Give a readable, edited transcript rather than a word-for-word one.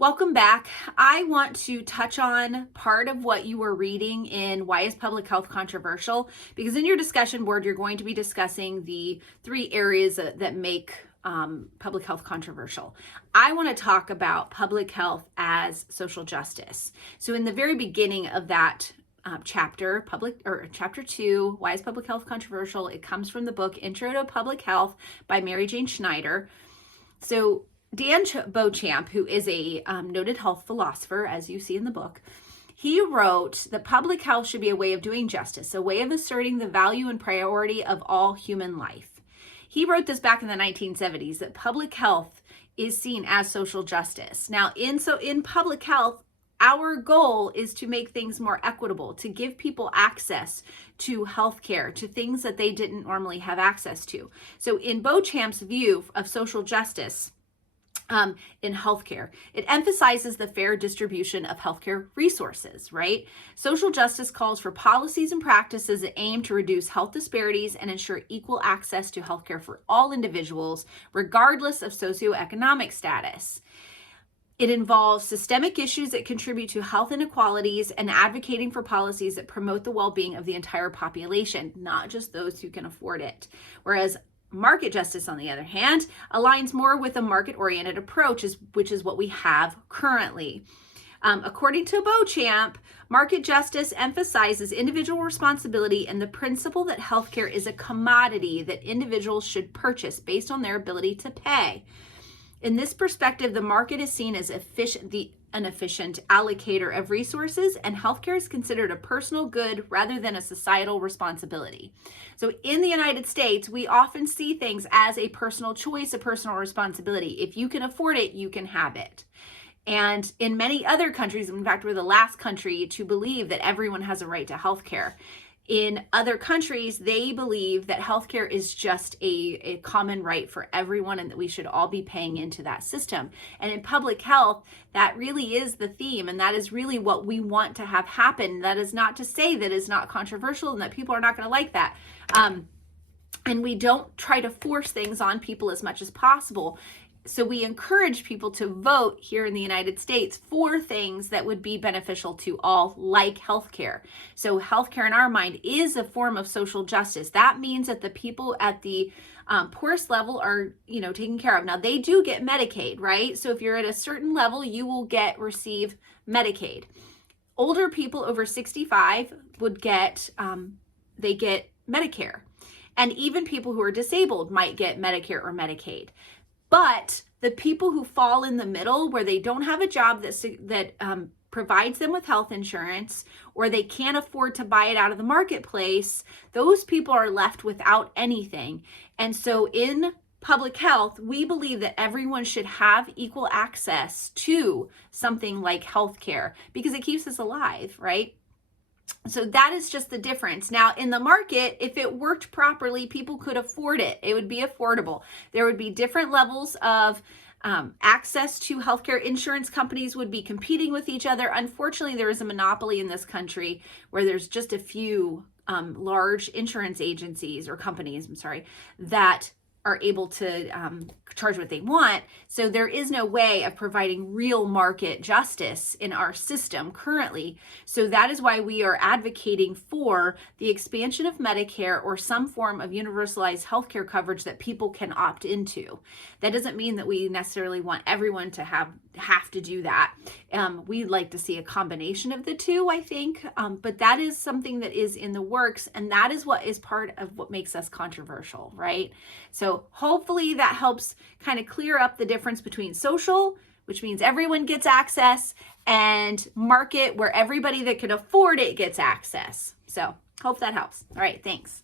Welcome back. I want to touch on part of what you were reading in Why is Public Health Controversial? Because in your discussion board, you're going to be discussing the three areas that make public health controversial. I want to talk about public health as social justice. So in the very beginning of that chapter, chapter 2, Why is Public Health Controversial? It comes from the book Intro to Public Health by Mary Jane Schneider. So Dan Beauchamp, who is a noted health philosopher, as you see in the book, he wrote that public health should be a way of doing justice, a way of asserting the value and priority of all human life. He wrote this back in the 1970s, that public health is seen as social justice. Now, in public health, our goal is to make things more equitable, to give people access to healthcare, to things that they didn't normally have access to. So in Beauchamp's view of social justice, in healthcare, it emphasizes the fair distribution of healthcare resources, right? Social justice calls for policies and practices that aim to reduce health disparities and ensure equal access to healthcare for all individuals, regardless of socioeconomic status. It involves systemic issues that contribute to health inequalities and advocating for policies that promote the well-being of the entire population, not just those who can afford it. Whereas market justice, on the other hand, aligns more with a market-oriented approach, which is what we have currently. According to Beauchamp, market justice emphasizes individual responsibility and the principle that healthcare is a commodity that individuals should purchase based on their ability to pay. In this perspective, the market is seen as an efficient allocator of resources, and healthcare is considered a personal good rather than a societal responsibility. So in the United States, we often see things as a personal choice, a personal responsibility. If you can afford it, you can have it. And in many other countries, in fact, we're the last country to believe that everyone has a right to healthcare. In other countries, they believe that healthcare is just a common right for everyone and that we should all be paying into that system. And in public health, that really is the theme, and that is really what we want to have happen. That is not to say that it's not controversial and that people are not going to like that. And we don't try to force things on people as much as possible. So we encourage people to vote here in the United States for things that would be beneficial to all, like healthcare. So healthcare in our mind is a form of social justice. That means that the people at the poorest level are, taken care of. Now they do get Medicaid, right? So if you're at a certain level, you will receive Medicaid. Older people over 65 would get Medicare. And even people who are disabled might get Medicare or Medicaid. But the people who fall in the middle, where they don't have a job that provides them with health insurance, or they can't afford to buy it out of the marketplace, those people are left without anything. And so in public health, we believe that everyone should have equal access to something like healthcare because it keeps us alive, right? So that is just the difference. Now, in the market, if it worked properly, people could afford it. It would be affordable. There would be different levels of access to healthcare. Insurance companies would be competing with each other. Unfortunately, there is a monopoly in this country where there's just a few large insurance agencies or companies, that are able to charge what they want. So there is no way of providing real market justice in our system currently. So that is why we are advocating for the expansion of Medicare or some form of universalized healthcare coverage that people can opt into. That doesn't mean that we necessarily want everyone to have to do that. We'd like to see a combination of the two, I think, but that is something that is in the works, and that is what is part of what makes us controversial, right? So hopefully that helps kind of clear up the difference between social, which means everyone gets access, and market, where everybody that can afford it gets access. So hope that helps. All right, thanks.